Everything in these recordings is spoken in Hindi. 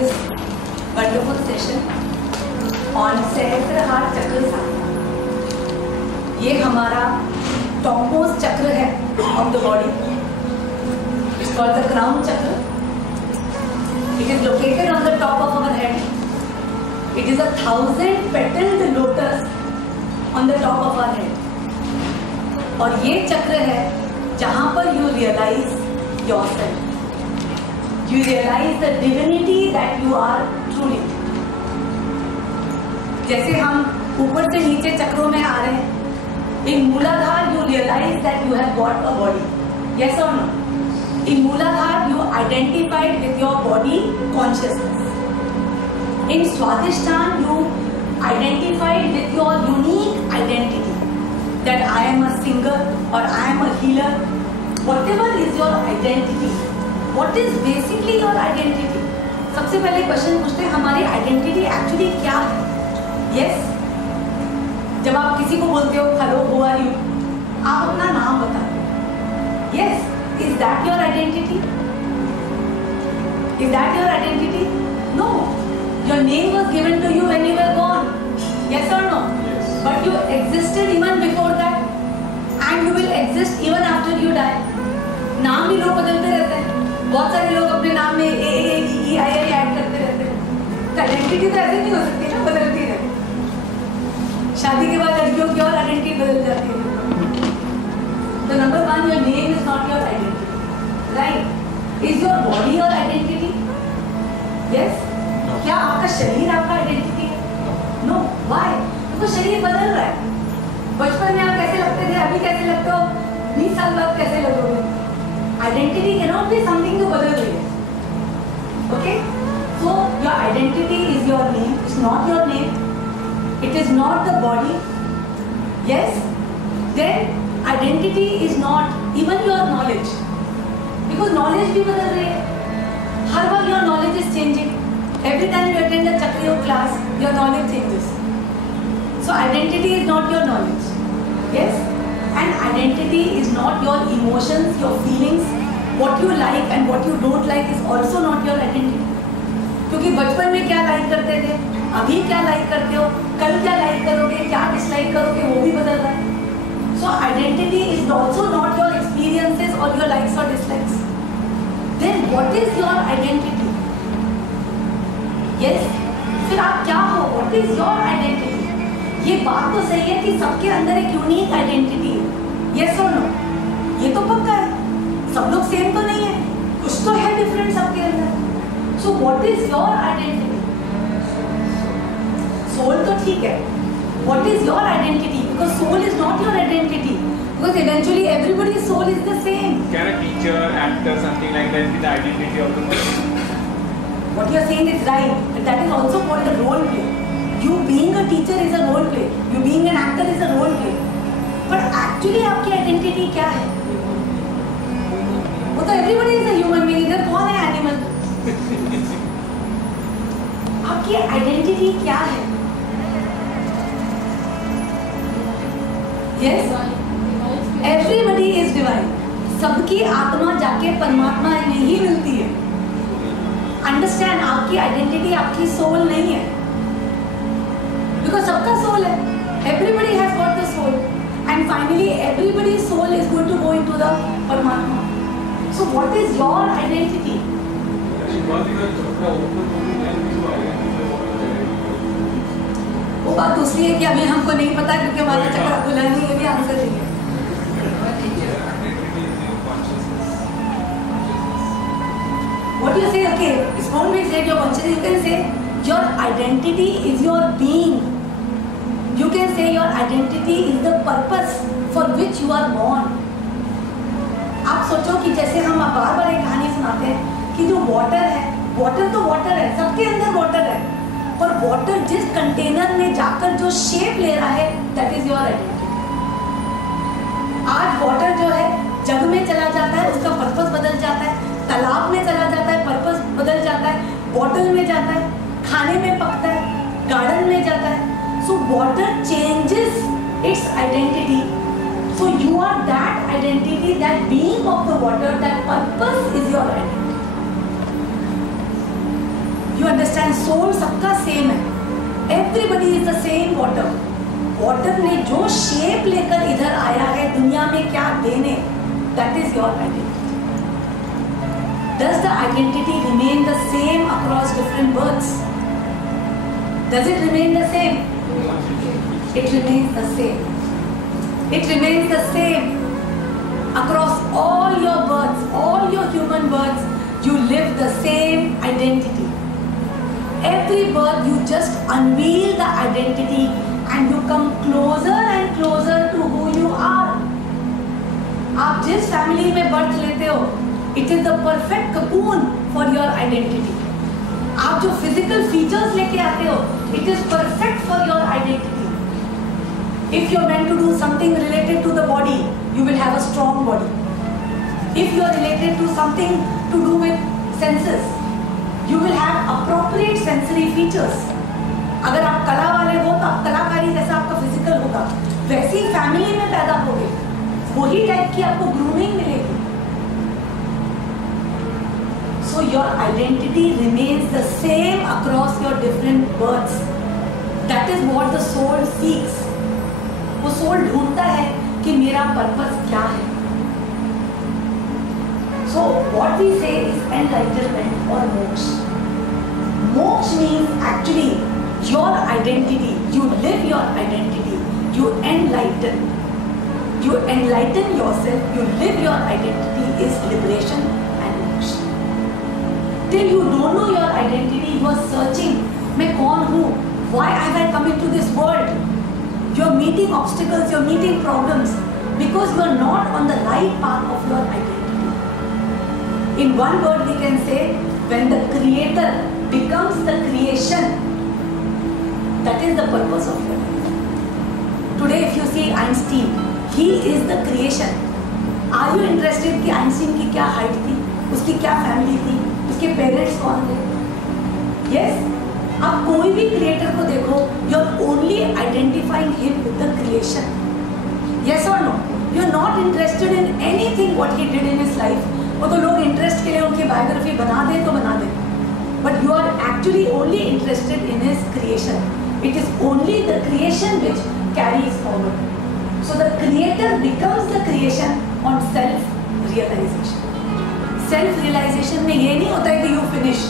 this wonderful session on Sahasrahar Chakra. ये हमारा topmost चक्र है of the body. It's called the crown chakra. It is located on the top of our head. It is 1000-petaled lotus on the top of our head. और ये चक्र है जहाँ पर you realize yourself. You realize the divinity that you are truly. जैसे हम ऊपर से नीचे चक्रों में आ रहे हैं, in Mooladhara you realize that you have got a body. Yes or no? In Mooladhara you identified with your body consciousness. In Swadhisthana you identified with your unique identity. That I am a singer or I am a healer. Whatever is your identity. What is basically your identity? सबसे पहले क्वेश्चन पूछते हैं हमारी आइडेंटिटी एक्चुअली क्या है? Yes? जब आप किसी को बोलते हो हेलो हु आर यू, आप अपना नाम बताओ. Yes? Is that your identity? Is that your identity? No. Your name was given to you when you were born. Yes or no? Yes. But you existed even before that, and you will exist even after you die. नाम भी लोग बदलते रहते हैं. बहुत सारे लोग अपने नाम में AAEI ऐड करते रहते हैं. तो आइडेंटिटी तो ऐसे नहीं हो सकती ना, बदलती रहे. शादी के बाद लड़कियों की और आइडेंटिटी बदल जाती है. तो number 1, your name is not your identity, right? Is your body your identity? Yes? क्या आपका शरीर आपका आइडेंटिटी है? No. Why? तो शरीर बदल रहा है. बचपन में आप कैसे लगते थे, अभी कैसे लगते हो, 20 साल बाद कैसे लगोगे? Identity cannot be something to बदल रही है. Okay? So your identity is your name. It's not your name. It is not the body. Yes? Then identity is not even your knowledge. Because knowledge भी बदल रही है. हर बार your knowledge is changing. Every time you attend a Chakriya class, your knowledge changes. So identity is not your knowledge. Yes? And identity is not your emotions, your feelings, what you like and what you don't like is also not your identity. क्योंकि बचपन में क्या लाइक करते थे, अभी क्या लाइक करते हो, कल क्या लाइक करोगे, क्या डिसलाइक करोगे, वो भी बदल रहा है. So identity is also not your experiences or your likes or dislikes. Then what is your identity? Yes? फिर आप क्या हो? What is your identity? ये बात तो सही है कि सबके अंदर एक यूनिक आइडेंटिटी है. Yes or no? ये तो पक्का है. सब लोग सेम तो नहीं है, कुछ तो है डिफरेंट सबके अंदर. So what is your identity? Soul तो ठीक है. What is your identity? Because soul is not your identity. Because eventually everybody's soul is the same. Can a teacher, actor, something like that be the identity of the person? What you are saying is right, but that is also called a role play. You being a teacher is a role play. You being an actor is a role play. But actually आपकी identity क्या है? वो तो everybody is a human being. इधर कौन है animal? आपकी identity क्या है? Yes? Everybody is divine. सबकी आत्मा जाके परमात्मा में ही मिलती है. Understand, आपकी आइडेंटिटी आपकी सोल नहीं है. Because सबका सोल है. Everybody has got the soul. And finally, everybody's soul is going to go into the Paramatma. So what is your identity? वो बात दूसरी है कि अभी हमको नहीं पता क्योंकि हमारा चक्र खुला नहीं है. भी आंसर देंगे. What do you say? Okay, Small Big said your consciousness. You can say your identity is your being. You can say your identity is the purpose for which you are born. आप सोचो कि जैसे हम बार बार एक कहानी सुनाते हैं कि जो वाटर है, वाटर तो वाटर है, सबके अंदर वाटर है, पर वाटर जिस कंटेनर में जाकर जो शेप ले रहा है, that is your identity. आज वाटर जो है जग में चला जाता है, उसका पर्पस बदल जाता है. तालाब में चला जाता है, पर्पस बदल जाता है. बॉटल में जाता है, खाने में पकता है, गार्डन में जाता है. So water changes its identity. So you are that identity, that being of the water, that purpose is your identity. You understand? Soul सबका same है. Everybody is the same water. Water ने जो shape लेकर इधर आया है दुनिया में क्या देने, that is your identity. Does the identity remain the same across different births? Does it remain the same? It remains the same. It remains the same across all your births, all your human births. You live the same identity. Every birth you just unveil the identity and you come closer and closer to who you are. आप जिस family में birth लेते हो, it is the perfect cocoon for your identity. आप जो physical features लेके आते हो, it is perfect for your identity. If you are meant to do something related to the body, you will have a strong body. If you are related to something to do with senses, you will have appropriate sensory features. अगर आप कला वाले हो तो आप कलाकारी जैसा आपका फिजिकल होगा, वैसी फैमिली में पैदा होगे, वही टाइप की आपको ग्रूमिंग मिलेगी. So your identity remains the same across your different births. That is what the soul seeks. वो सोल ढूंढता है कि मेरा पर्पस क्या है. So what we say is enlightenment or moksha. Moksha means actually your identity. You live your identity. You enlighten. You enlighten yourself. You live your identity is liberation and moksha. Till you don't know your identity, you are searching. मैं कौन हूँ? Why have I come into this world? You're meeting obstacles, you're meeting problems because you're not on the right path of your identity. In one word we can say, when the creator becomes the creation, that is the purpose of your life. Today if you see Einstein, he is the creation. Are you interested कि Einstein की क्या height थी, उसकी क्या family थी, उसके parents कौन थे? Yes? आप कोई भी क्रिएटर को देखो, you are only identifying him with the creation. Yes or no? You are not interested in anything what he did in his life. वो तो लोग इंटरेस्ट के लिए उनकी बायोग्राफी बना दें तो बना दें. But you are actually only interested in his creation. It is only the creation which carries forward. So the creator becomes the creation on self-realization. Self-realization में ये नहीं होता है कि you finish.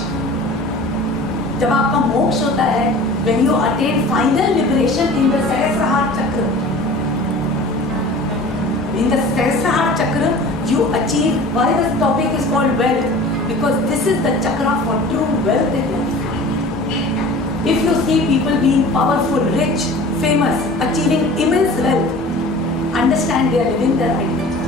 जब आपका मोक्ष होता है, when you attain final liberation in the Sahasrahar Chakra. In the Sahasrahar Chakra, you achieve. Why this topic is called wealth? Because this is the chakra for true wealth in life. If you see people being powerful, rich, famous, achieving immense wealth, understand they are living their identity.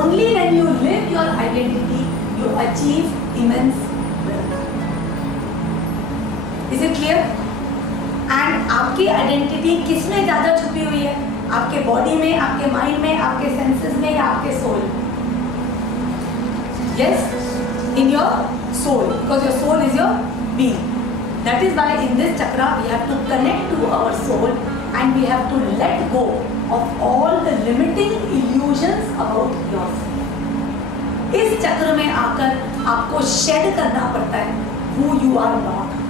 Only when you live your identity, you achieve immense wealth. Is it clear? And आपकी आइडेंटिटी किस में ज़्यादा छुपी हुई है? आपके बॉडी में, आपके माइंड में, आपके सेंसेस में या आपके soul? Yes, in your soul, because your soul is your being. That is why in this chakra we have to connect to our soul and we have to let go of all the limiting illusions about yourself. इस चक्र में आकर आपको शेड करना पड़ता है who you are not.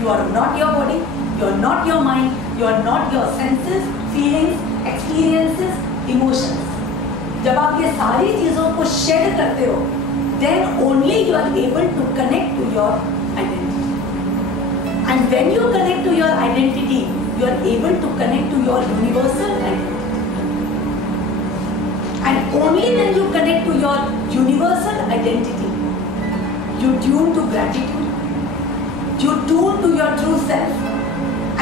You are not your body, you are not your mind, you are not your senses, feelings, experiences, emotions. जब आप ये सारी चीज़ों को शेड करते हो, then only you are able to connect to your identity. And when you connect to your identity, you are able to connect to your universal identity. And only when you connect to your universal identity, you tune to gratitude. You tune to your true self,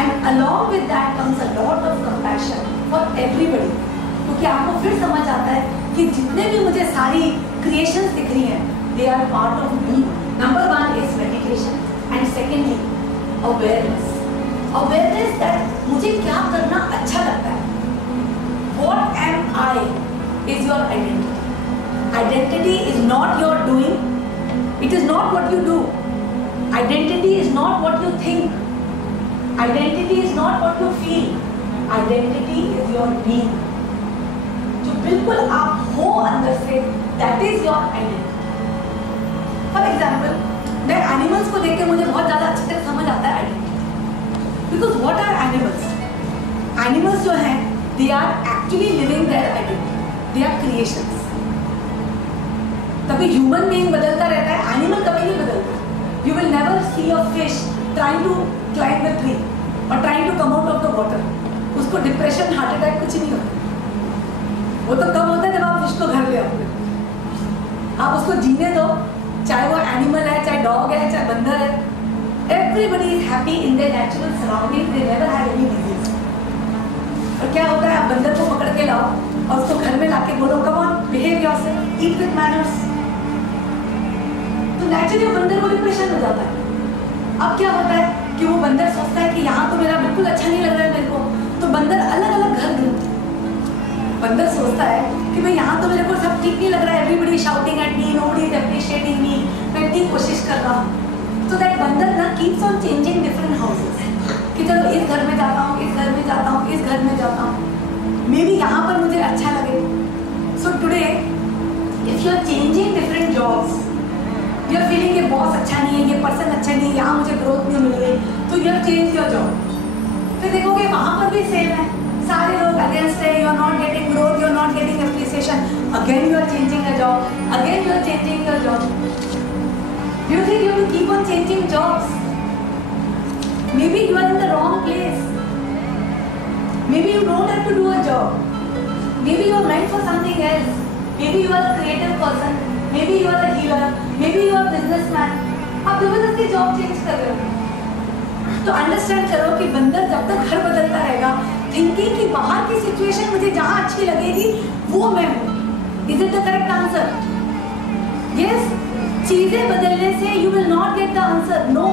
and along with that comes a lot of compassion for everybody. क्योंकि आपको फिर समझ आता है कि जितने भी मुझे सारी creations दिख रही हैं, they are part of me. Number one is meditation, and secondly, awareness. Awareness that मुझे क्या करना अच्छा लगता है. What am I is your identity. Identity is not your doing. It is not what you do. Identity is not what you think. Identity is not what you feel. Identity is your being. जो बिल्कुल आप हो अंदर से, that is your identity. For example, मैं एनिमल्स को देख के मुझे बहुत ज़्यादा अच्छी तरह समझ आता है identity. Because what are animals? Animals जो हैं they are actually living their identity, they are creations. तभी ह्यूमन बीइंग बदलता रहता है, एनिमल कभी नहीं बदलता। You will never see a fish trying to climb the tree और trying to come out of the water. उसको डिप्रेशन, हार्ट अटैक कुछ नहीं होता। वो तो कब होता है जब आप फिश को घर ले आओगे। आप उसको जीने दो, चाहे वो एनिमल है, चाहे डॉग है, चाहे बंदर है। Everybody is happy in their natural surrounding, they never have any disease. और क्या होता है, आप बंदर को पकड़ के लाओ और उसको घर में लाके बोलो come on behave yourself, eat with manners, तो नेचुरली बंदर को डिप्रेशन हो जाता है। अब क्या होता है कि वो बंदर सोचता है कि यहाँ तो मेरा बिल्कुल अच्छा नहीं लग रहा है मेरे को, तो बंदर अलग अलग घर ढूंढता है। बंदर सोचता है कि भाई यहाँ तो मेरे को सब ठीक नहीं लग रहा है, everybody shouting at me, nobody is appreciating मी, मैं इतनी कोशिश कर रहा हूँ। तो दैट बंदर ना keeps on changing different houses, कि चलो इस घर में जाता हूँ, इस घर में जाता हूँ, इस घर में जाता हूँ, मे बी यहाँ पर मुझे अच्छा लगे। So today if you are changing different jobs, you are feeling ये बॉस अच्छा नहीं है, ये पर्सन अच्छा नहीं है, यहाँ मुझे ग्रोथ नहीं मिल रही, तो you are change your job. फिर देखोगे वहाँ पर भी सेम है, सारे लोग अगेंस्ट है, you are not getting growth, you are not getting appreciation, again you are changing a job, again you are changing your job. You think you will keep on changing jobs? Maybe you are in the wrong place. Maybe you don't have to do a job. Maybe you are meant for something else. Maybe you are a creative person. Maybe you are a healer. Maybe you are a businessman. आप जबरदस्ती जॉब चेंज कर रहे हो। तो अंडरस्टैंड करो कि बंदर जब तक घर बदलता रहेगा, थिंकिंग कि बाहर की सिचुएशन मुझे जहाँ अच्छी लगेगी वो मैं हूँ। Is it the correct answer? Yes. चीजें बदलने से you will not get the answer, no.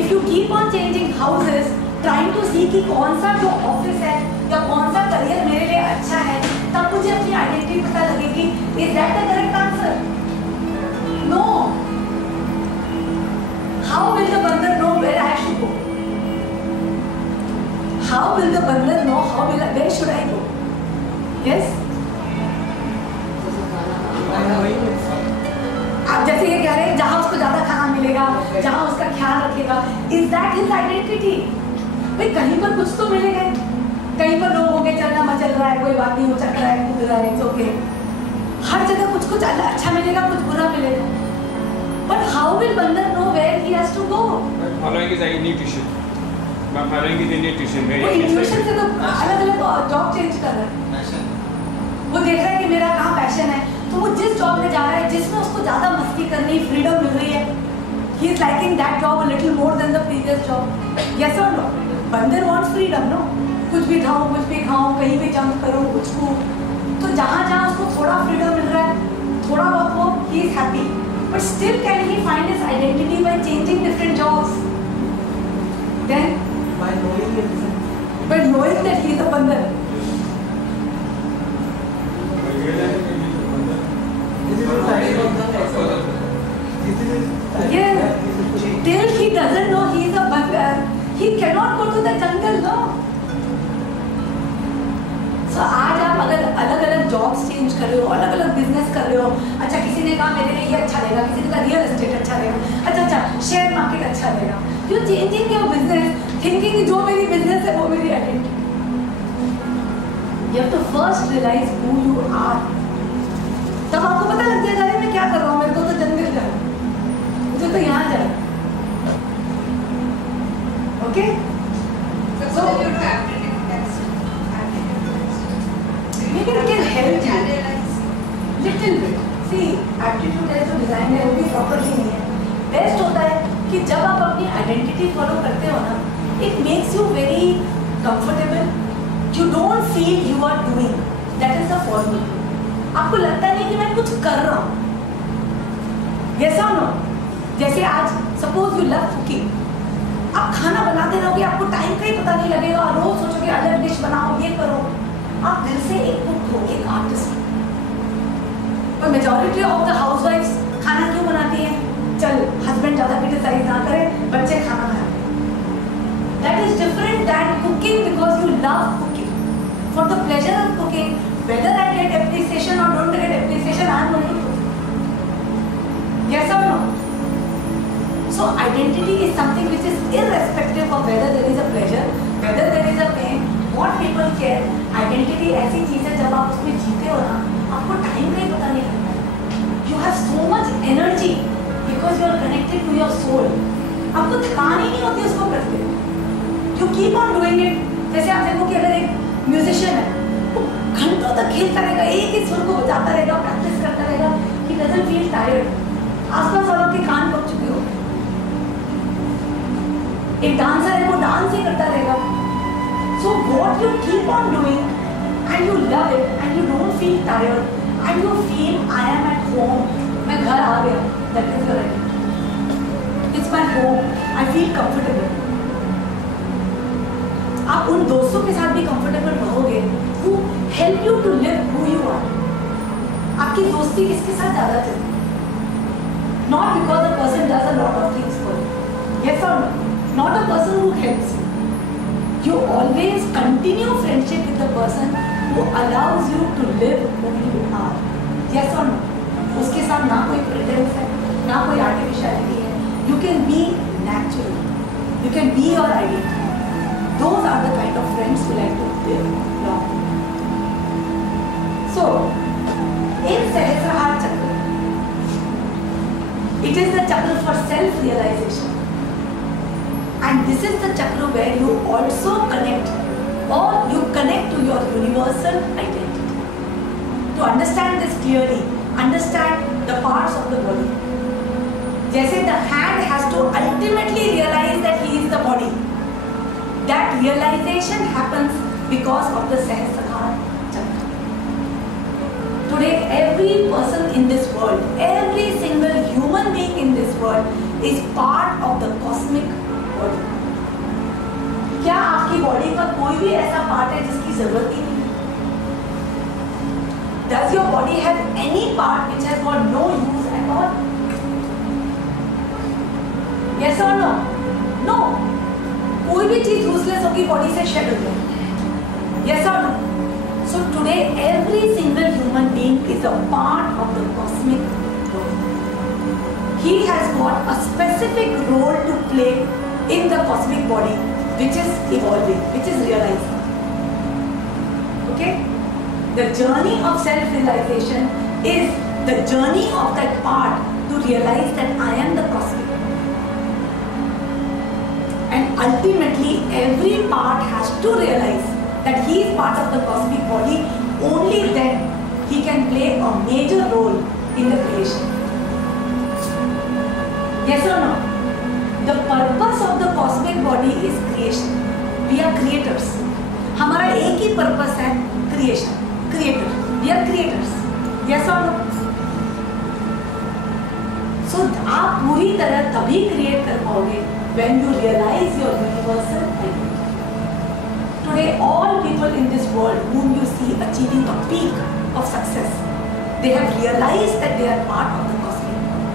If you keep on changing houses, trying to see कि कौन सा जो ऑफिस है या कौन सा करियर मेरे लिए अच्छा है, तब मुझे अपनी आइडेंटिटी पता लगेगी। Is that the correct answer? No. How will the बंदर know where I should go? How will the बंदर know where should I go? Yes. आप जैसे ये कह रहे हैं जहाँ उसको ज्यादा खाना मिलेगा, जहाँ उसका ख्याल रखेगा, इज दैट हिज आइडेंटिटी? भाई कहीं पर कुछ तो मिलेगा, कहीं पर लोग होंगे चलना मचल रहा है, कोई बात नहीं, वो चल रहा है, कूद रहा है, इट्स ओके। हर जगह कुछ कुछ अच्छा मिलेगा, कुछ बुरा मिलेगा, बट हाउ विल बंदर know where he has to go? Following his intuition. By following his intuition. वो इंट्यूशन से तो अलग अलग जॉब चेंज कर रहा है। वो देख रहा है कि मेरा कहाँ पैशन है, तो वो जिस जॉब में जा रहा है जिसमें उसको ज्यादा मस्ती करनी, फ्रीडम मिल रही है, he is liking that job a little more than the previous job. Yes or no? बंदर wants freedom, no? कुछ भी खाऊं, कुछ भी खाऊं, कहीं भी जंप करूं, कुछ को, तो जहाँ जहाँ उसको थोड़ा फ्रीडम मिल रहा है, थोड़ा बहुत वो he is happy. But still can he find his identity by changing different jobs? Then by knowing that he is a बंदर. Yeah, till he doesn't know he is a bugger, he cannot go to the jungle, no? So आज आप अगर अलग अलग जॉब्स चेंज कर रहे हो, अलग अलग बिजनेस कर रहे हो, अच्छा किसी ने कहा मेरे लिए ये अच्छा रहेगा, किसी ने कहा रियल एस्टेट अच्छा रहेगा, अच्छा शेयर मार्केट अच्छा रहेगा, you changing your business thinking जो मेरी बिजनेस है वो मेरी identity. You have to first realise who you are, तब आपको पता लग जाएगा अरे मैं क्या कर रहा हूँ, मेरे को तो जंगल जाना, मुझे तो यहाँ जाना। Okay, so maybe it can help you little bit. See, aptitude है जो डिजाइन है वो भी प्रॉपरली नहीं है। बेस्ट होता है कि जब आप अपनी आइडेंटिटी फॉलो करते हो ना, it makes you very comfortable. You don't feel you are doing. That is the formula. आपको लगता नहीं कि मैं कुछ कर रहा हूँ। Yes or no? जैसे आज suppose you love cooking, आप खाना बनाते रहोगे, आपको टाइम का ही पता नहीं लगेगा, रोज सोचोगे अलग डिश बनाओ, ये करो, आप दिल से एक कुक हो, एक आर्टिस्ट। पर मेजॉरिटी ऑफ द हाउसवाइफ्स खाना क्यों बनाती हैं? चल हस्बैंड ज़्यादा क्रिटिसाइज ना करे, बच्चे खाना खाएं। That is different than cooking because you love cooking. For the pleasure of cooking, whether I get appreciation or don't get appreciation, I am going to cook. Yes or no? connected to your soul. आपको थकान ही नहीं होती उसको करते. You keep on doing it. जैसे आप देखो कि अगर एक म्यूजिशियन है, वो घंटों तक खेलता रहेगा, एक ही सुर को बजाता रहेगा, प्रैक्टिस करता रहेगा, he doesn't feel tired. आसपास वालों के कान पक चुके हो. एक डांसर है, वो डांस ही करता रहेगा. So what you keep on doing and you love it and you don't feel tired and you feel I am at home. मैं घर आ गया. That is the right. It's my home. I feel comfortable. आप उन दोस्तों के साथ भी कंफर्टेबल रहोगे who help you to live who you are. आपकी दोस्ती किसके साथ ज़्यादा चलती है? Not because a person does a lot of things for you. Yes or no? Not a person who helps you. You always continue friendship with the person who allows you to live who you are. Yes or no? उसके साथ ना कोई pretense है, ना कोई artificiality है. You can be natural. You can be your identity. Those are the kind of friends who like to live long. So, in Sahasrahar Chakra, it is the chakra for self-realization. And this is the chakra where you also connect, or you connect to your universal identity. To understand this clearly, understand the parts of the body. जैसे the hand has to ultimately realize that he is the body. That realization happens because of the Sahasrahar Chakra. Today, every person in this world, every single human being in this world is part of the cosmic body. क्या आपकी बॉडी का कोई भी ऐसा पार्ट है जिसकी जरूरत ही नहीं है? Does your body have any part which has got no use at all? Yes or no? No. कोई भी चीज यूजलेस होगी बॉडी से शेड हो जाएगी. Yes or no? So today every single human being is a part of the cosmic body. He has got a specific role to play in the cosmic body, which is evolving, which is realizing. Okay? The journey of self-realization is the journey of that part to realize that I am the cosmic. And ultimately, every part has to realize that he is part of the cosmic body. Only then he can play a major role in the creation. Yes or no? The purpose of the cosmic body is creation. We are creators. हमारा एक ही purpose है creation, creator. We are creators. Yes or no? So आप पूरी तरह तभी create कर पाओगे when you realize your universal identity. Today, all people in this world whom you see achieving a peak of success, they have realized that they are part of the cosmic body.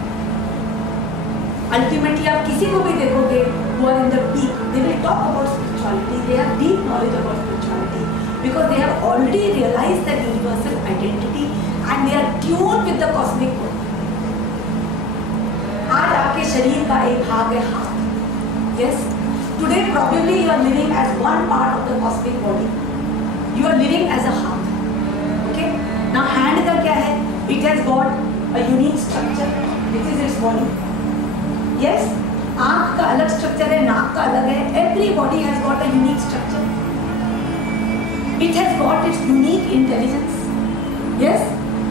Ultimately, आप किसी को भी देखोगे who are in the peak, they will talk about spirituality. They have deep knowledge about spirituality because they have already realized their universal identity and they are tuned with the cosmic body. आज आपके शरीर का एक भाग है हाथ. Yes, today probably you are living as one part of the cosmic body. You are living as a heart. Okay? Now hand का क्या है? It has got a unique structure. This is its body. Yes, आँख का अलग structure है, नाक का अलग है. Every body has got a unique structure. It has got its unique intelligence. Yes,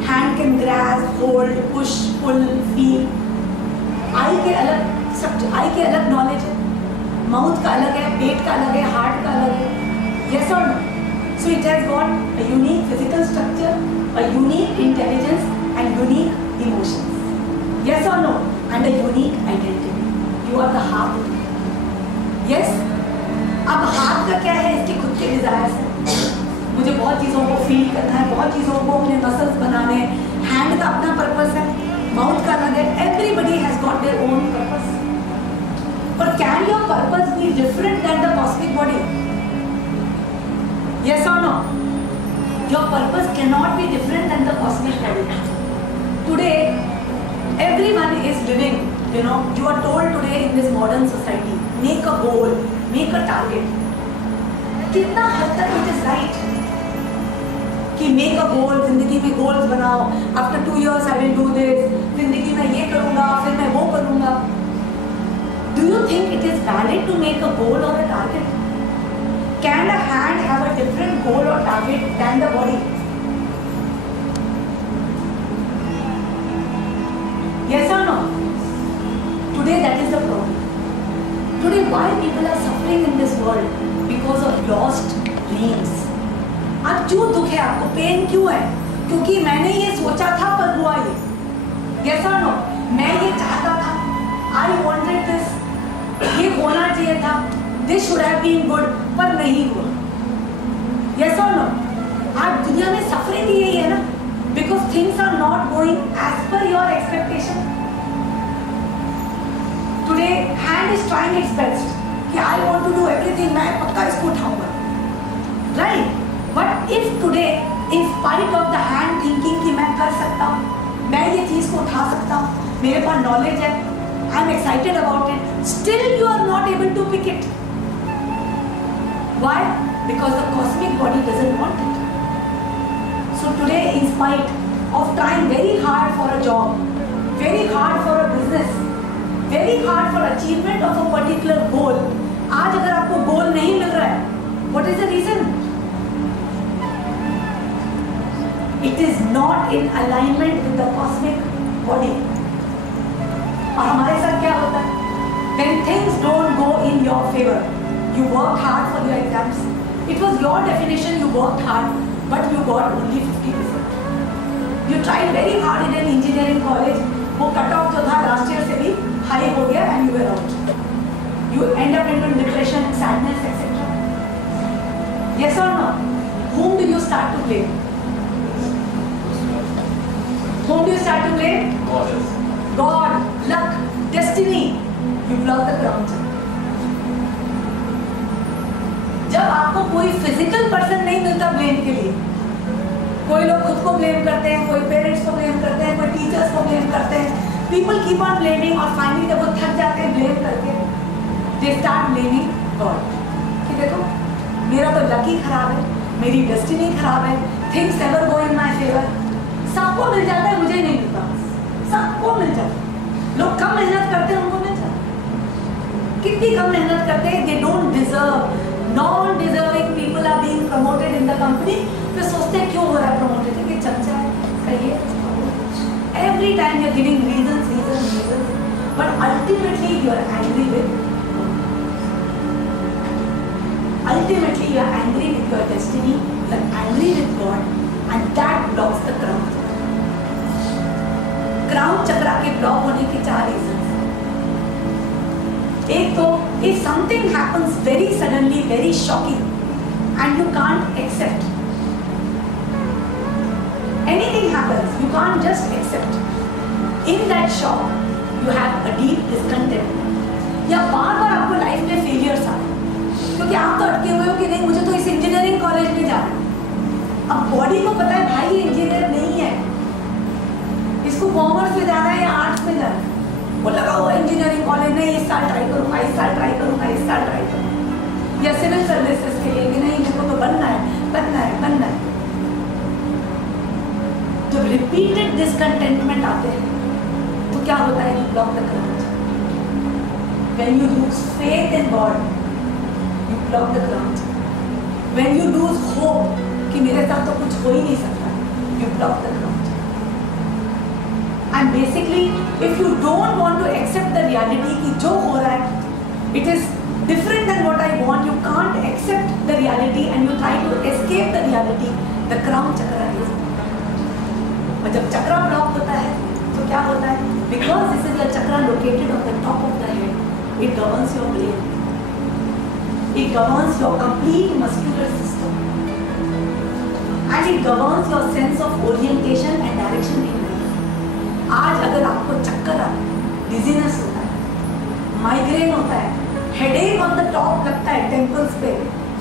hand can grasp, hold, push, pull, feel. Eye के अलग structure, eye के अलग knowledge है. माउथ का अलग है, पेट का अलग है, हार्ट का अलग है. Yes or no? So it has got a unique physical structure, a unique intelligence and unique emotions. Yes or no? And a unique identity. You are the heart. Yes? अब हाथ का क्या है? इसके खुद के डिजायर्स हैं. मुझे बहुत चीज़ों को फील करना है, बहुत चीज़ों को अपने मसल्स बनाने हैं. हैंड का अपना पर्पस है, माउथ का अलग है. Everybody has got their own purpose. But can your purpose be different than the cosmic body? Yes or no? Your purpose cannot be different than the cosmic body. Today, everyone is living, you are told today in this modern society, make a goal, make a target. कितना हद तक it is right? कि make a goal, जिंदगी में goals बनाओ. After 2 years I will do this. जिंदगी में ये करूँगा, फिर मैं वो करूँगा. Do you think it is valid to make a goal or a target? Can a hand have a different goal or target than the body? Yes or no? Today that is the problem. Today why people are suffering in this world? Because of lost dreams. अब क्यों दुख है आपको? पेन क्यों है? क्योंकि मैंने ये सोचा था पर हुआ ये. Yes or no? मैं ये चाहता था. I wanted this. ये होना चाहिए था. This should have been good. पर नहीं हुआ. Yes or no? आज दुनिया में सफरिंग यही है ना? Because things are not going as per your expectation. Today hand is trying its best. कि I want to do everything. मैं पक्का इसको उठाऊंगा. Right? But if today, in spite of the hand thinking कि मैं कर सकता हूँ, मैं ये चीज़ को उठा सकता हूँ, मेरे पास knowledge है, I'm excited about it, still you are not able to pick it. Why? Because the cosmic body doesn't want it. So today, in spite of trying very hard for a job, very hard for a business, very hard for achievement of a particular goal, आज अगर आपको goal नहीं मिल रहा है, what is the reason? It is not in alignment with the cosmic body. और हमारे साथ क्या होता है? When things don't go in your favor, you worked hard for your exams. It was your definition, you worked hard, but you got only 50%. You tried very hard in an engineering college. वो cut off जो था last year से भी high हो गया and you were out. You end up into depression, sadness, etc. Yes or no? Whom do you start to blame? Whom do you start to blame? God, luck, destiny. You block the ground. जब आपको कोई फिजिकल पर्सन नहीं मिलता ब्लेम के लिए, कोई लोग खुद को ब्लेम करते हैं, कोई पेरेंट्स को ब्लेम करते हैं, कोई टीचर्स को ब्लेम करते हैं. People keep on blaming और फाइनली जब वो थक जाते हैं ब्लेम करके, they start blaming God. कि देखो मेरा तो लक ही खराब है, मेरी डेस्टिनी खराब है, things never go in my favor. सबको मिल जाता है, मुझे नहीं मिलता. सबको मिल जाता है. लोग कम मेहनत करते हैं, उनको मिल जाता है. कितनी कम मेहनत करते हैं, they don't deserve. Non-deserving people are being promoted in the company. फिर सोचते हैं क्यों हो रहा है promoted? क्योंकि चर्चा है, सही है. Every time you are giving reasons, but ultimately you are angry with. Ultimately you are angry with your destiny. You are angry with God, and that blocks the crown. Crown chakra के ब्लॉक होने के 4 रीजंस. एक तो if something happens very suddenly, very shocking, and you can't accept. Anything happens, you can't just accept. In that shock, you have a deep discontentment. या बार-बार आपको लाइफ में फेलियर्स आए, क्योंकि आप तो अटके हुए हो कि नहीं मुझे तो इस इंजीनियरिंग कॉलेज में जाना है. अब बॉडी को पता है भाई ये इंजीनियर नहीं है, इसको कॉमर्स में जाना है या आर्ट्स में जाना है. वो लगा हुआ इंजीनियरिंग कॉलेज नहीं, इस साल ट्राई करूँगा, इस साल ट्राई करूँगा, इस साल ट्राई करूँगा. या सिविल सर्विसेज के लिए कि नहीं मेरे को तो बनना है, बनना है, बनना है. जब रिपीटेड डिसकंटेंटमेंट आते हैं तो क्या होता है? You block the ground. When you lose faith in God, you block the ground. When you lose hope कि मेरे साथ तो कुछ हो ही नहीं सकता, you block the ground. And basically, if you don't want to accept the reality कि जो हो रहा है, it is different than what I want, you can't accept the reality and you try to escape the reality, the crown chakra is. और जब चक्रा ब्लॉक होता है, तो क्या होता है? Because this is a chakra located on the top of the head, it governs your brain. It governs your complete muscular system. And it governs your sense of orientation and direction in life. आज अगर आपको चक्कर आता है, डिजीनेस होता है, माइग्रेन होता है, हेडेक ऑन द टॉप लगता है, टेम्पल्स पे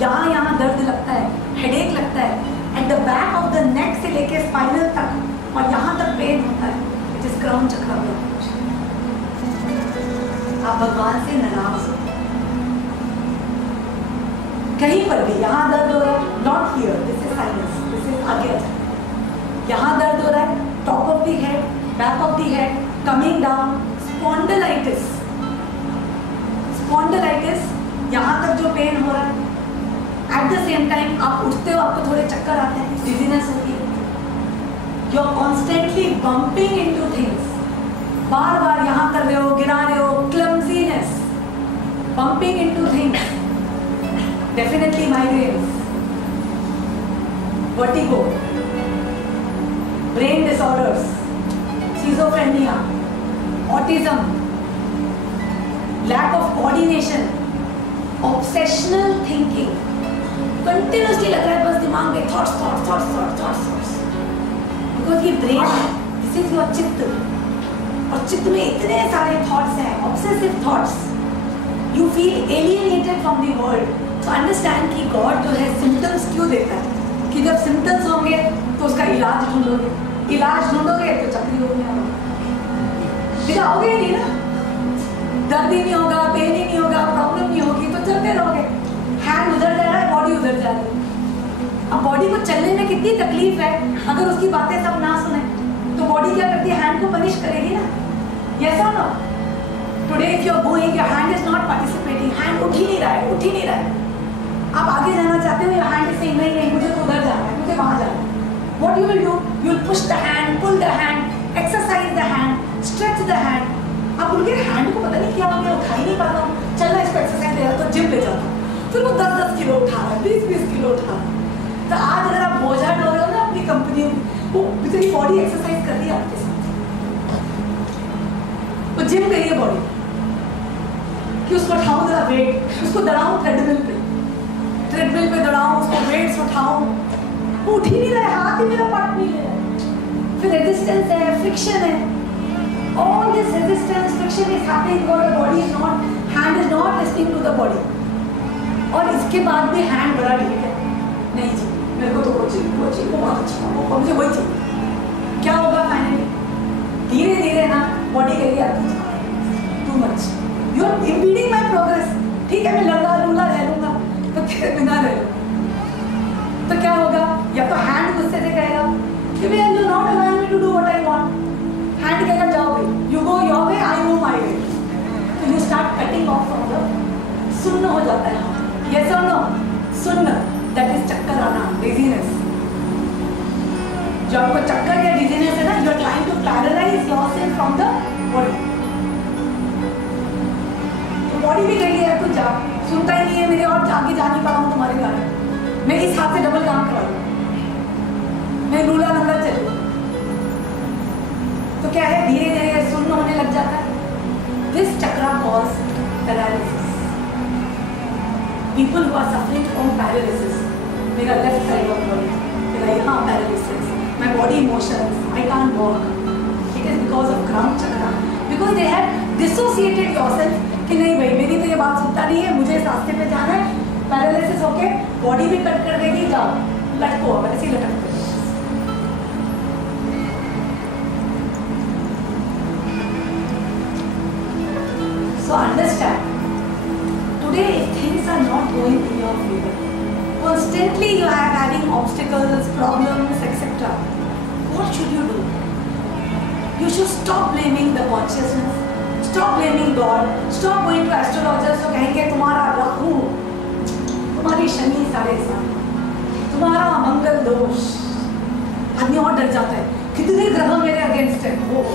यहाँ दर्द लगता है, हेडेक लगता है, at the back of the neck से लेके स्पाइनल तक और यहाँ तक पेन होता है, it is crown chakra blockage. आप भगवान से नाराज हो कहीं पर भी, यहाँ दर्द हो रहा है, not here, this is sinus, this is आगे. यहाँ दर्द हो रहा है, top of the head, back of the head, coming down, spondylitis. Spondylitis, यहाँ तक जो पेन हो रहा है, एट द सेम टाइम आप उठते हो आपको थोड़े चक्कर आते हैं, डिजीनेस होती है, you are constantly bumping into things, बार बार यहाँ कर रहे हो, गिरा रहे हो, clumsiness, bumping into things, definitely migraines, vertigo, brain disorders, schizophrenia, autism, lack of coordination, obsessional thinking, continuously लग रहा है बस दिमाग में thoughts, because ये brain, this is your चित्त, और चित्त में इतने सारे thoughts हैं, obsessive thoughts, you feel alienated from the world. So understand कि God जो है symptoms क्यों देता है, कि जब symptoms होंगे तो उसका इलाज ढूंढोगे, इलाज ढूंढोगे तो चक्री हो गया, फिर आओगे ही नहीं ना, दर्द ही नहीं होगा, पेन ही नहीं होगा, प्रॉब्लम नहीं होगी, तो चलते रहोगे, हैंड उधर जा रहा है, बॉडी उधर जा रही है। अब बॉडी को चलने में कितनी तकलीफ है, अगर उसकी बातें सब ना सुने तो बॉडी क्या करती है, हैंड को पनिश करेगी ना, यस और no? Today if you are going, your hand is not participating, hand उठ ही नहीं रहा है, आप आगे जाना चाहते हो, योर हैंड इज सेइंग नहीं मुझे तो उधर जाना है, मुझे वहां जाना है। What you will do? You will push the hand, pull the hand, exercise the hand, stretch the hand. आप बोलोगे हैंड को पता नहीं क्या हो गया, उठा ही नहीं पाता हूँ, चलना इसको एक्सरसाइज दे रहा तो जिम ले जाता हूँ, फिर वो 10-10 किलो उठा रहा है, 20-20 किलो उठा रहा है। तो आज अगर आप बोझा ढो रहे हो ना अपनी कंपनी में, वो तेरी बॉडी एक्सरसाइज कर रही है आपके साथ, वो जिम कर रही है बॉडी, कि उसको उठाऊँ जरा वेट, उसको दौड़ाऊँ ट्रेडमिल पे दौड़ाऊँ, उसको वेट्स उठाऊँ, उठ ही नहीं रहा है, हाथ ही मेरा पट नहीं ले रहा है, फिर रेजिस्टेंस है, फ्रिक्शन है, all this resistance, friction is happening because the body is not, hand is not listening to the body, और इसके बाद भी हैंड बड़ा ढीठ है, नहीं जी मेरे को तो वो चाहिए बहुत अच्छा, वो मुझे वही चाहिए, क्या होगा फाइनली, धीरे धीरे ना बॉडी कहेगी too much, you are impeding my progress, ठीक है मैं लंगा लूंगा रह लूंगा, तो तेरे बिना रह लूंगा, तो क्या होगा, या तो हैंड गुस्से से कहेगा कि भैया you not allowing me to do what I want, hand कहेगा जाओ भाई, you go your way, I go my way, तो you start cutting off from the, सुन्न हो जाता है, यस और नो, सुन्न, दैट इज चक्कर आना, डिजीनेस, जो आपको चक्कर या डिजीनेस है ना, you are trying to paralyse yourself from the body, तो बॉडी भी कही है तू जा, सुनता ही नहीं है मेरे, और आगे जा नहीं पा रहा हूँ तुम्हारे कारण, मैं इस हाथ से डबल काम करा लूँ, मैं लूला लंगड़ा चलूँ, तो क्या है, धीरे धीरे सुन्न होने लग जाता है, this chakra cause paralysis, people who are suffering from paralysis, मेरा लेफ्ट साइड ऑफ बॉडी, मेरा यहाँ paralysis, my body emotions, I can't walk, it is because of ground chakra, because they have dissociated yourself कि नहीं भाई मेरी तो ये बात सुनता नहीं है, मुझे इस रास्ते पे जाना है, पैरालिसिस होके बॉडी भी कट कर देगी, जाओ लटको, ऐसे ही लटकते। So understand, today if things are not going in your favor, constantly you are having obstacles, problems, etc. What should you do? You should stop blaming the consciousness, stop blaming God, stop going to astrologers तो कहेंगे तुम्हारा राहु, तुम्हारी शनि साढ़े साथ, तुम्हारा मंगल दोष, आदमी और डर जाता है, कितने ग्रह मेरे अगेंस्ट है, वो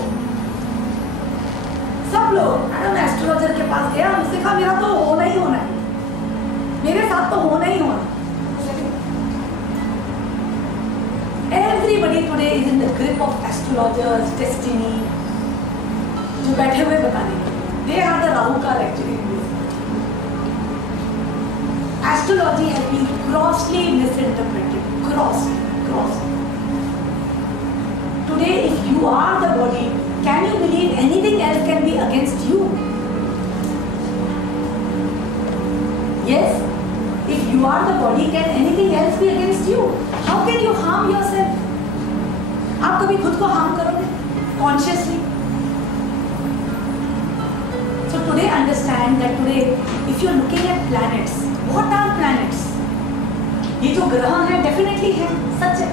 सब लोग, मैडम एस्ट्रोलॉजर के पास गया, उसने कहा मेरा तो होना ही होना है, मेरे साथ तो होना ही होना। Everybody today is in the grip of astrologers, destiny, जो बैठे हुए बताने के, they are the Rahu card actually in this. Astrology has been grossly misinterpreted, grossly. Today, if you are the body, can you believe anything else can be against you? Yes? If you are the body, can anything else be against you? How can you harm yourself? आप कभी खुद को harm करोगे? Consciously? So today understand that today, if you are looking at planets, what are planets? ये जो ग्रह हैं definitely है, सच है।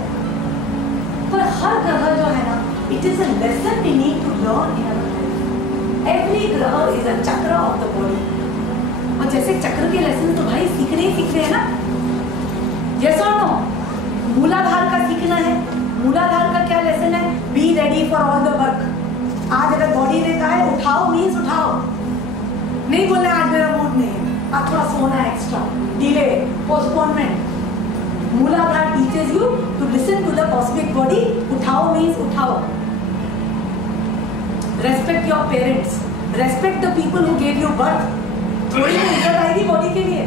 पर हर ग्रह जो है ना, it is a lesson we need to learn in our life. Every ग्रह is a chakra of the body. और जैसे चक्र के लेसन तो भाई सीखने हैं ना, यस और नो। मूलाधार का सीखना है। मूलाधार का क्या लेसन है? Be ready for all the work. आज अगर बॉडी ने कहा है उठाओ, मीन्स उठाओ, नहीं बोलना आज मेरा मूड नहीं है, आज थोड़ा सोना है extra, delay, postponement. Muladhara teaches you to listen to the cosmic body. उठाओ मीन्स उठाओ। Respect your parents, respect the people who gave you birth. थोड़ी तो इज्जत आएगी बॉडी के लिए।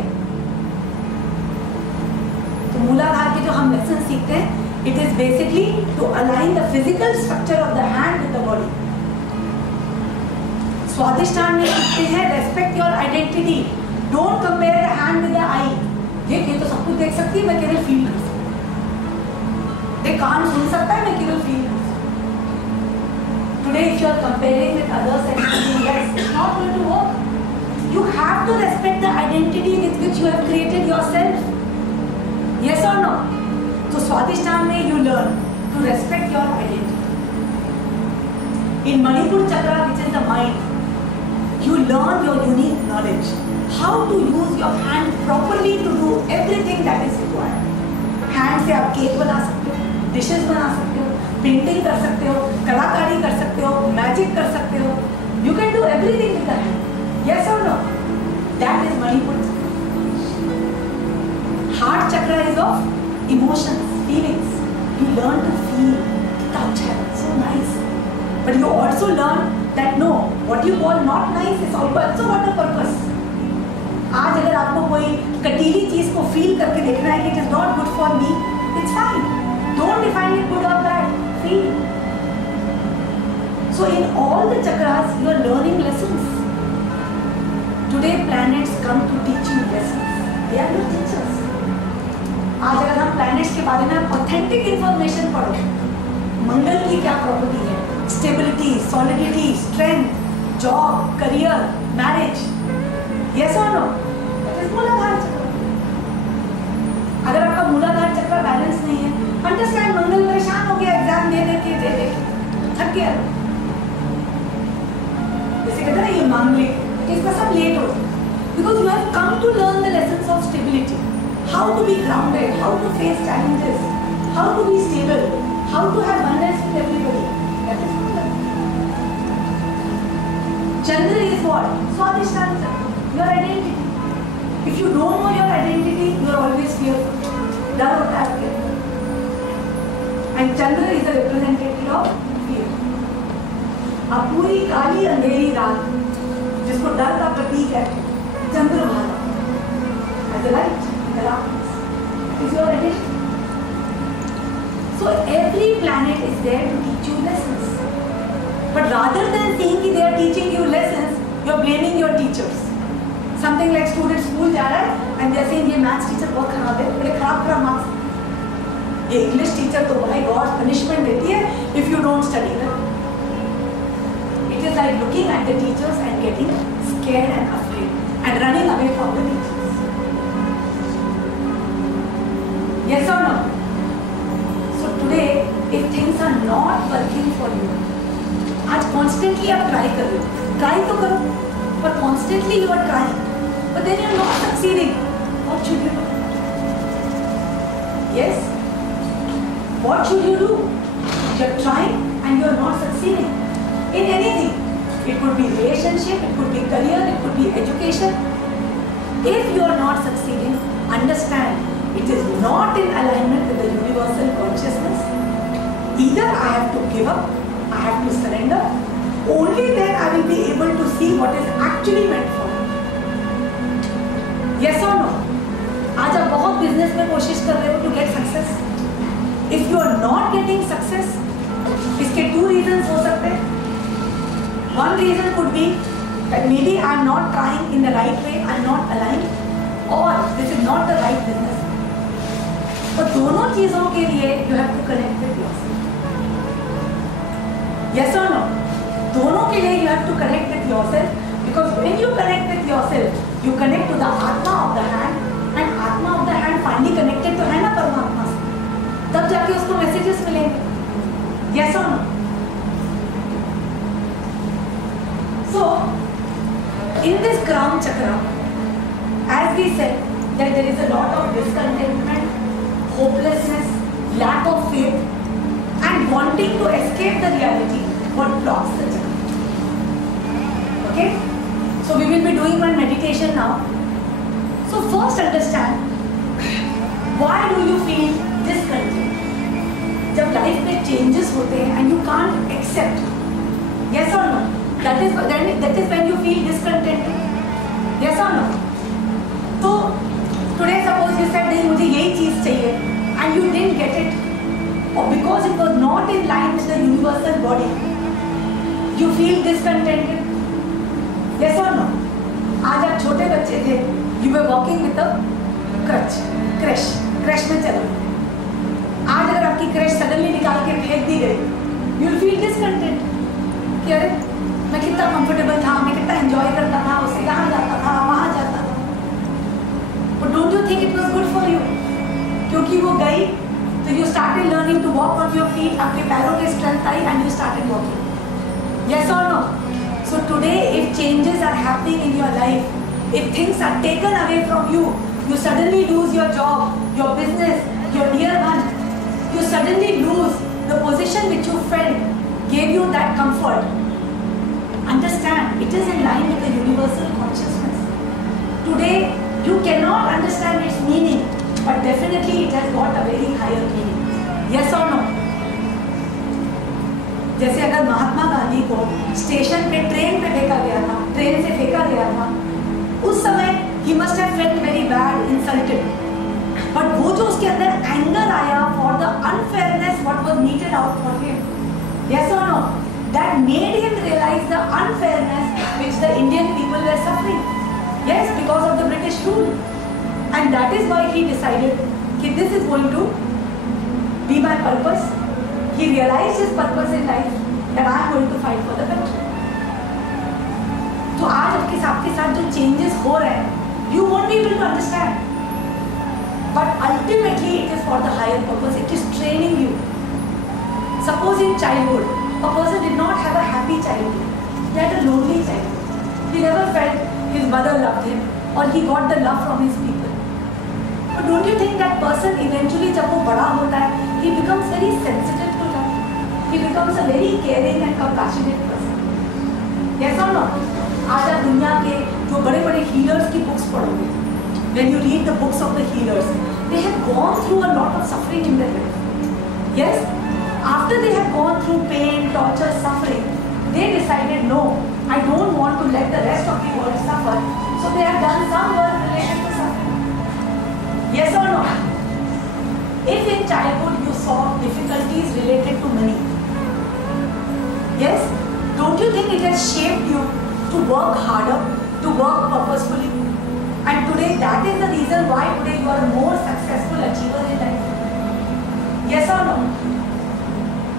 तो मूलाधार के जो हम लेसन सीखते हैं, it is basically to align the physical structure of the hand with the body. Swadhisthana में सीखते हैं respect your identity, don't compare the hand with the eye. ये तो सब कुछ देख सकती है, मैं केवल फील कर सकती हूँ। ये कान सुन सकता है, मैं केवल फील कर सकती हूँ। Today, if you are comparing with others and thinking yes, it's not going to work. You have to respect the identity with which you have created yourself. Yes or no? So, Swadhisthana में you learn to respect your identity. In Manipur Chakra, which is the mind, you learn your unique knowledge. How to use your hand properly to do everything that is required. Hand से आप केक बना सकते हो, dishes बना सकते हो, पेंटिंग कर सकते हो, कलाकारी कर सकते हो, मैजिक कर सकते हो। You can do everything with the hand. Yes or no? That is Manipur Chakra. Heart Chakra is of emotions, feelings. You learn to feel, touch heaven, so nice. But you also learn that no, what you call not nice is also what a purpose. आज अगर आपको कोई कटीली चीज को फील करके देखना है कि it is not good for me, it's fine. Don't define it good or bad. Feel. So in all the chakras, you are learning lessons. Today planets come to teach you lessons. They are your teachers. आज अगर हम planets के बारे में authentic information पढ़ो, मंगल की क्या प्रॉपर्टी है, stability, solidity, strength, job, career, marriage. Yes or no? That is मूलाधार चक्र. अगर आपका मूलाधार चक्र बैलेंस नहीं है, अंडरस्टैंड मंगल परेशान हो गया एग्जाम दे दे के थक गया, जैसे कहते हैं ना ये मांगलिक, इसका सब लेट हो, because you have come to learn the lessons of stability, how to be grounded, how to face challenges, how to be stable, how to have oneness with everybody. That is Chandra is what? Swadhisthana Chakra, your identity. If you don't know your identity, you are always fearful. डर होता है आपके. And Chandra is a representative of fear. अब पूरी काली अंधेरी रात, जिसको डर का प्रतीक है, Chandrabhaga, as a light in the darkness, is your identity. So every planet is there to teach you lessons. But rather than saying कि they are teaching you lessons, you are blaming your teachers. Something like student school जा रहा है and they are saying ये maths teacher बहुत खराब है, बड़े खराब मार्क्स. ये इंग्लिश टीचर तो भाई गॉड पनिशमेंट देती है if you don't study well. It is like looking at the teachers and getting scared and afraid and running away from the teachers. Yes or no? So today, if things are not working for you, आज constantly आप try कर रहे हो, try तो करो, पर constantly you are trying, but then you are not succeeding. What should you do? Yes? What should you do? You are trying and you are not succeeding in anything. It could be relationship, it could be career, it could be education. If you are not succeeding, understand it is not in alignment with the universal consciousness. Either I have to give up, I have to surrender. Only then I will be able to see what is actually meant for me. Yes or no? आज आप बहुत बिजनेस में कोशिश कर रहे हो to get success. If you are not getting success, इसके 2 reasons हो सकते हैं. One reason could be that maybe I am not trying in the right way, I am not aligned, or this is not the right business. पर दोनों चीजों के लिए you have to connect with yourself. Yes or no? दोनों के लिए you have to connect with yourself, because when you connect with yourself, you connect to the Atma of the hand, and Atma of the hand finally connected तो है ना परमात्मा से, तब जाके उसको messages मिलेंगे. Yes or no? So, in this crown chakra, as we said, that there is a lot of discontentment, hopelessness, lack of faith, and wanting to escape the reality, what blocks the journey. Okay? So we will be doing one meditation now. So first understand, why do you feel discontent? जब लाइफ में changes होते हैं and you can't accept, yes or no? That is when you feel discontented. Yes or no? तो today suppose you said नहीं मुझे यही चीज चाहिए and you didn't get it, or because it was not in line with the universal body, you feel discontented. Yes or no? आज आप छोटे बच्चे थे, you were walking with a crutch, crash में चलो. आज अगर आपकी क्रैश सडनली निकाल के फेंक दी गई, you will feel discontent. कि अरे मैं कितना कंफर्टेबल था, मैं कितना एंजॉय करता था, उससे यहाँ जाता था, वहाँ जाता था. But don't you think it was good for you? क्योंकि वो गई, तो you started learning to walk on your feet. आपके पैरों की strength I and you started walking. Yes or no? So today, if changes are happening in your life, if things are taken away from you, you suddenly lose your job, your business, your dear one, you suddenly lose the position which you felt gave you that comfort. Understand, it is in line with the universal consciousness. Today, you cannot understand its meaning, but definitely it has got a very higher meaning. Yes or no? जैसे अगर महात्मा गांधी को स्टेशन पे ट्रेन पे फेंका गया था, ट्रेन से फेंका गया था, उस समय he must have felt very bad, insulted. But वो जो उसके अंदर anger आया for the unfairness what was meted out for him, yes or no? That made him realize the unfairness which the Indian people were suffering. Yes, because of the British rule, and that is why he decided that this is going to be my purpose. He realized his purpose in life, that I am going to fight for the country. तो आज आपके साथ जो changes हो रहे हैं, you won't be able to understand. But ultimately it is for the higher purpose. It is training you. Suppose in childhood, a person did not have a happy childhood. He had a lonely childhood. He never felt his mother loved him, or he got the love from his people. But don't you think that person eventually जब वो बड़ा होता है, he becomes very sensitive to love. He becomes a very caring and compassionate person. Yes or no? आज आप दुनिया के जो बड़े-बड़े healers की books पढ़ोगे, when you read the books of the healers, they have gone through a lot of suffering in their life. Yes? After they have gone through pain, torture, suffering, they decided, no, I don't want to let the rest of the world suffer. So they have done some work related to suffering. Yes or no? If in childhood you saw difficulties related to money, yes, don't you think it has shaped you to work harder, to work purposefully? And today that is the reason why today you are a more successful achiever in life. Yes or no?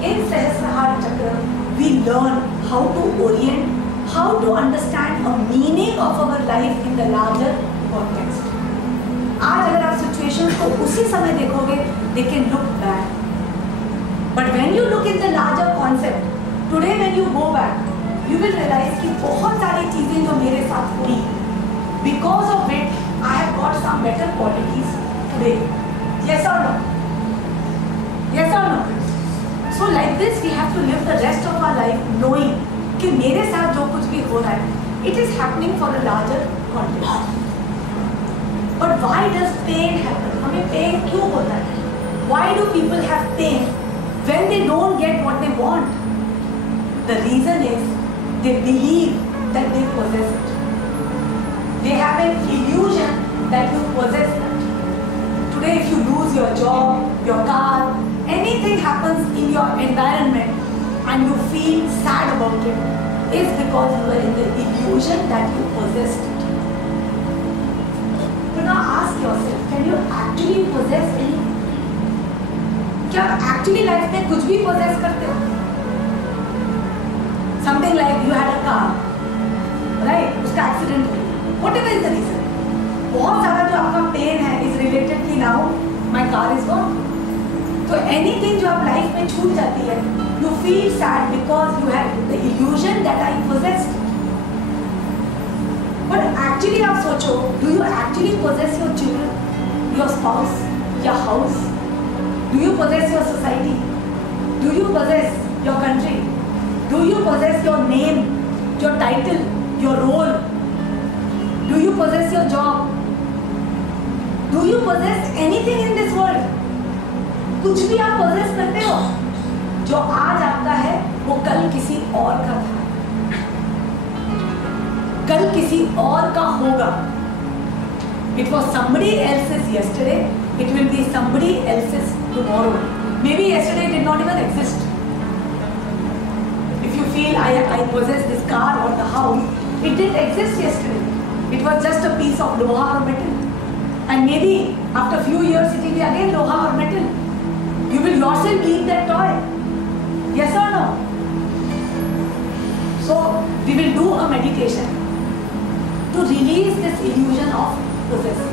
In Sahasrahara Chakra, we learn how to orient, how to understand a meaning of our life in the larger context. आज अगर आप सिचुएशन को उसी समय देखोगे, they can look bad. But when you look in the larger concept, today when you go back, you will realize कि बहुत सारी चीजें जो मेरे साथ हुई, because of it, I have got some better qualities today. Yes or no? Yes or no? So like this, we have to live the rest of our life knowing कि मेरे साथ जो कुछ भी हो रहा है, it is happening for a larger context. But why does pain happen? हमें pain क्यों होता है? Why do people have pain when they don't get what they want? The reason is they believe that they possess it. They have an illusion that you possess that. Today, if you lose your job, your car, anything happens in your environment and you feel sad about it, is because you are in the illusion that you possessed it. So now ask yourself, can you actually possess anything? क्या आप actually life में कुछ भी possess करते हो? Something like you had a car, right? उसका accident हो गया. Whatever is the reason. बहुत सारा जो आपका pain है is related कि now my car is gone. तो anything जो आप life में छूट जाती है, you feel sad because you had the illusion that I possessed. But actually actually आप सोचो, do you actually possess your children, your spouse, your house? Do you possess your society? Do you possess your country? Do you possess your name, your title, your role? Do you possess your job? Do you possess anything in this world? कुछ भी आप पोजेस करते हो? जो आज आपका है वो कल किसी और का था, कल किसी और का होगा. It was somebody else's yesterday, it will be somebody else's tomorrow. Maybe yesterday did not even exist. If you feel I possess this car or the house, it didn't exist yesterday. It was just a piece of loha or metal. And maybe after few years it will be again loha or metal. You will yourself leave that toy. Yes or no? So we will do a meditation to release this illusion of possessing.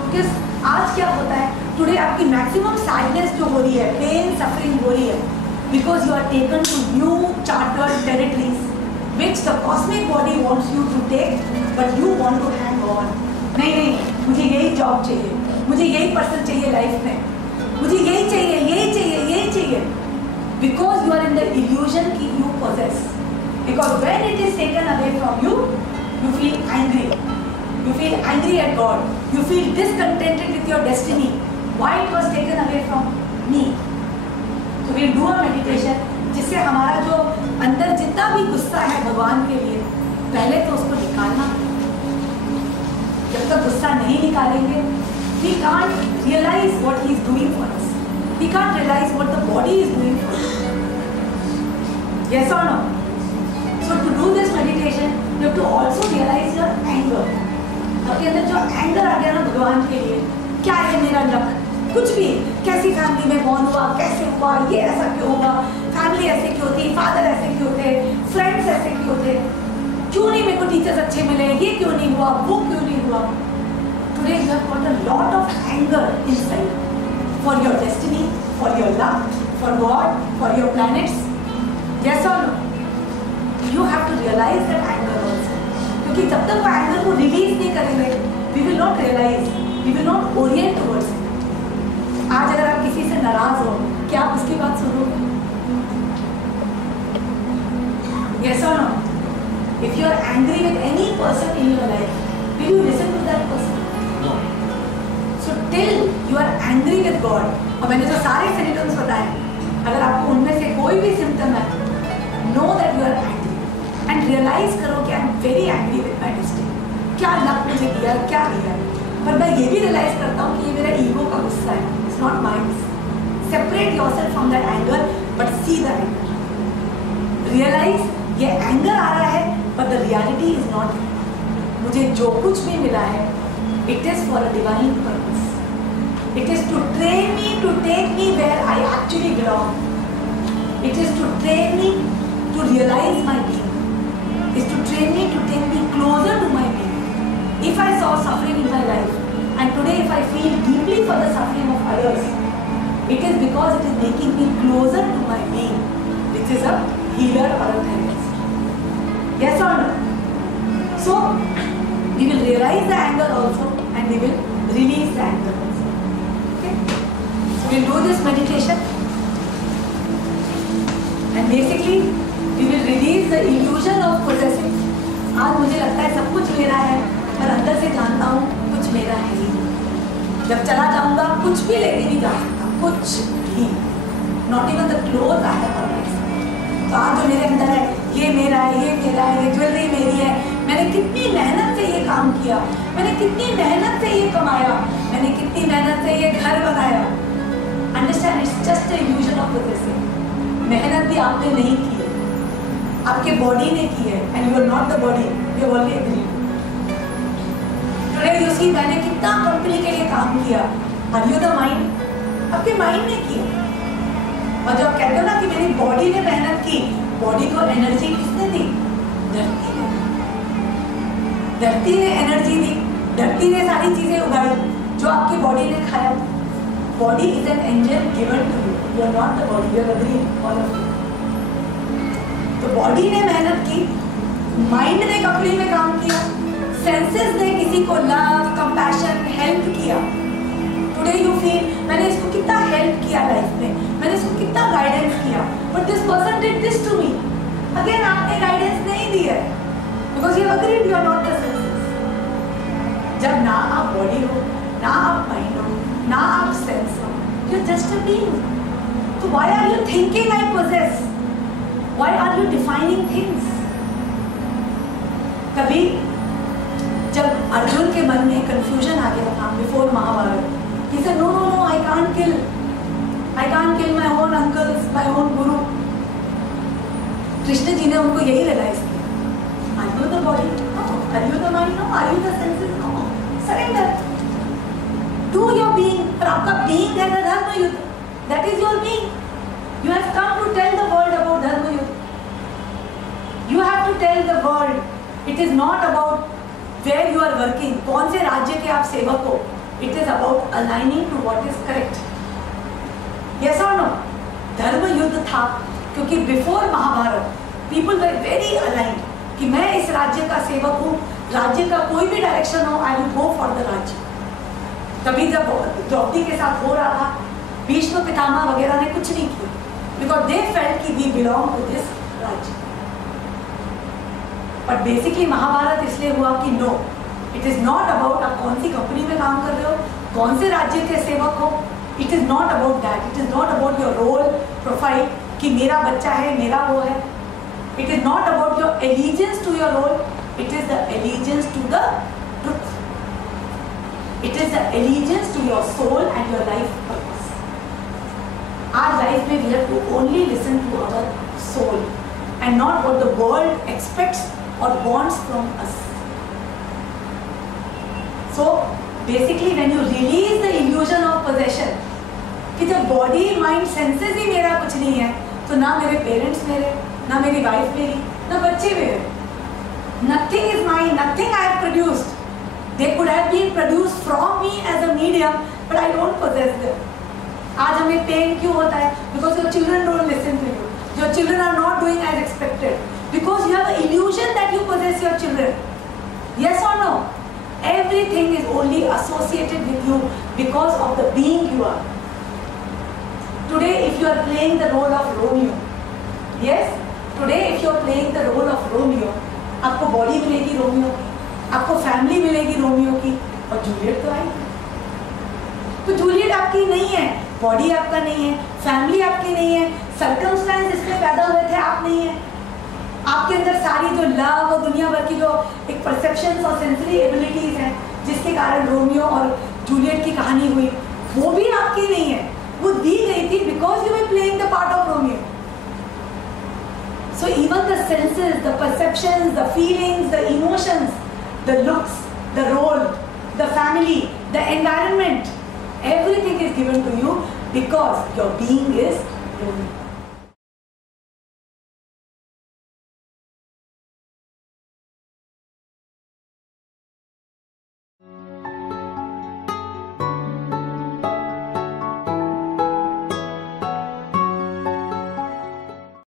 Because आज क्या होता है, today आपकी maximum sadness जो हो रही है, pain, suffering हो रही है, because you are taken to new chartered territories, which the cosmic body wants you to take, but you want to hang on. नहीं, मुझे यही job चाहिए, मुझे यही person चाहिए life में, मुझे यही चाहिए, यही चाहिए, यही चाहिए. Because you are in the illusion कि you possess. Because when it is taken away from you, you feel angry. You feel angry at God. You feel discontented with your destiny. Why it was taken away from me? So we'll do a meditation जिससे हमारा जो अंदर जितना भी गुस्सा है भगवान के लिए, पहले तो उसको निकालना. जब तक गुस्सा नहीं निकालेंगे, we can't realize what he is doing for us. We can't realize what the body is doing for us. Yes or no? So to do this meditation, you have to also realize your anger. आपके अंदर जो एंगर आ गया ना भगवान के लिए, क्या है मेरा लक, कुछ भी, कैसी फैमिली में बॉर्न हुआ, कैसे हुआ, ये ऐसा क्यों हुआ, फैमिली ऐसे क्यों थी, फादर ऐसे क्यों थे, फ्रेंड्स ऐसे क्यों थे, क्यों नहीं मेरे को टीचर्स अच्छे मिले, ये क्यों नहीं हुआ, वो क्यों नहीं हुआ. Today you have got a lot of anger inside for your destiny, for your luck, for God, for your planets. Yes or no? You have to realize that anger also. क्योंकि जब तक वो एंगर को रिलीज नहीं करेंगे, we will not realize, we will not orient towards it. आज अगर आप किसी से नाराज हो, क्या आप उसकी बात सुनोगे? Yes or no? If you are angry with any person in your life, will you listen to that person? No. So till you are angry with God, और मैंने जो सारे symptoms बताए, अगर आपको उनमें से कोई भी symptom है, know that you are angry. And realize करो कि I am very angry with my destiny. क्या लक मुझे दिया, क्या दिया, पर मैं ये भी realize करता हूँ कि ये मेरा ego का गुस्सा है. It's not mine. Separate yourself from that anger, but see the anger. Realize ये anger आ रहा है, but the reality is not. मुझे जो कुछ भी मिला है, it is for a divine purpose. It is to train me, to take me where I actually belong. It is to train me to realize my being. Is to train me to take me closer to my being. If I saw suffering in my life, and today if I feel deeply for the suffering of others, it is because it is making me closer to my being, which is a healer or a therapist. Yes or no? So, we will realize the anger also, and we will release the anger also. Okay? So, we will do this meditation, and basically, we will release the illusion of possessing. आज मुझे लगता है सब कुछ मेरा है, पर अंदर से जानता हूँ कुछ मेरा है नहीं. जब चला जाऊँगा कुछ भी लेके नहीं जा सकता, कुछ भी. Not even the clothes I have always. तो आज जो मेरे अंदर है, ये मेरा है, ये मेरा है, ये ज्वेलरी मेरी है. मैंने कितनी मेहनत से ये काम किया, मैंने कितनी मेहनत से ये कमाया, मैंने कितनी मेहनत से ये घर बनाया. Understand? It's just an illusion of possessing. मेहनत भी आपने नहीं की, आपके बॉडी ने की है, and you are not the body. You only agree. Today you see मैंने कितना कंपनी के लिए काम किया. Are you the mind? आपके माइंड ने किया. और जब कहते हो ना कि मेरी बॉडी ने मेहनत की, बॉडी को एनर्जी किसने दी? धरती ने. धरती ने एनर्जी दी, धरती ने सारी चीजें उगाई जो आपकी बॉडी ने खाया. Body is an angel given to you. You are not the body. You are agree all of you. तो बॉडी ने मेहनत की, माइंड ने कंपनी में काम किया, सेंसेस ने किसी को लव, कंपैशन, हेल्प किया. टुडे यू फील मैंने इसको कितना हेल्प किया लाइफ में, मैंने इसको कितना गाइडेंस किया, but this person did this to me. Again आपने गाइडेंस नहीं दी है because you agreed you are not the senses. जब ना आप बॉडी हो, ना आप माइंड हो, ना आप सेंस हो, you just a being. So why are you thinking I possess? Why are you defining things? कभी जब अर्जुन के मन में कंफ्यूजन आ गया था before Mahabharata, he said no, I can't kill my own uncles, my own guru. Krishna ji ने उनको यही रियलाइज किया, are you the body? No. Are you the mind? No. Are you the senses? No. Surrender. Do your being. और आपका being है धर्म युद्ध. That is your being. You have come to tell the world about धर्म युद्ध. You have to tell the world. It is not about where you are working, कौन से राज्य के आप सेवक हो. It is about aligning to what is correct. Yes or no? धर्म युद्ध था क्योंकि before Mahabharat people were very aligned कि मैं इस राज्य का सेवक हूँ, राज्य का कोई भी डायरेक्शन हो, I will go for the राज्य. तभी जब द्रौपदी के साथ हो रहा था, भीष्म पितामह वगैरह ने कुछ नहीं किया because they felt कि we belong to this राज्य. बट बेसिकली महाभारत इसलिए हुआ कि no, it is not about आप कौन सी कंपनी में काम कर रहे हो, कौन से राज्य के सेवक हो. It is not about that. It is not about your role profile कि मेरा बच्चा है, मेरा वो है. It is not about your allegiance to your role. It is the allegiance to the truth. It is the allegiance to your soul and your life purpose. आज लाइफ में we have to only listen to our soul and not what the world expects or wants from us. So basically when you release the illusion of possession कि जब body mind senses ही मेरा कुछ नहीं है, तो ना मेरे parents मेरे, ना मेरी wife मेरी, ना बच्चे मेरे. Nothing is mine, nothing I have produced. They could have been produced from me as a medium, but I don't possess them. आज हमें pain क्यों होता है? Because your children don't listen to you. Your children are not doing as expected because you have an illusion that you possess your children. Yes or no? Everything is only associated with you because of the being you are. Today, if you are playing the role of Romeo, yes, today if you are playing the role of Romeo, आपको body मिलेगी रोमियो की, आपको family मिलेगी रोमियो की, और जूलियट तो आएगी. तो जूलियट आपकी नहीं है, बॉडी आपका नहीं है, फैमिली आपकी नहीं है, सर्कमस्टेंस इसमें पैदा हुए थे आप नहीं है. आपके अंदर सारी जो लव और दुनिया भर की जो एक परसेप्शंस और सेंसरी एबिलिटीज हैं जिसके कारण रोमियो और जूलियट की कहानी हुई, वो भी आपकी नहीं है. वो दी गई थी because you were playing the part of Romeo. So even the senses, the perceptions, the feelings, the emotions, the looks, the role, the family, the environment, everything is given to you because your being is Romeo.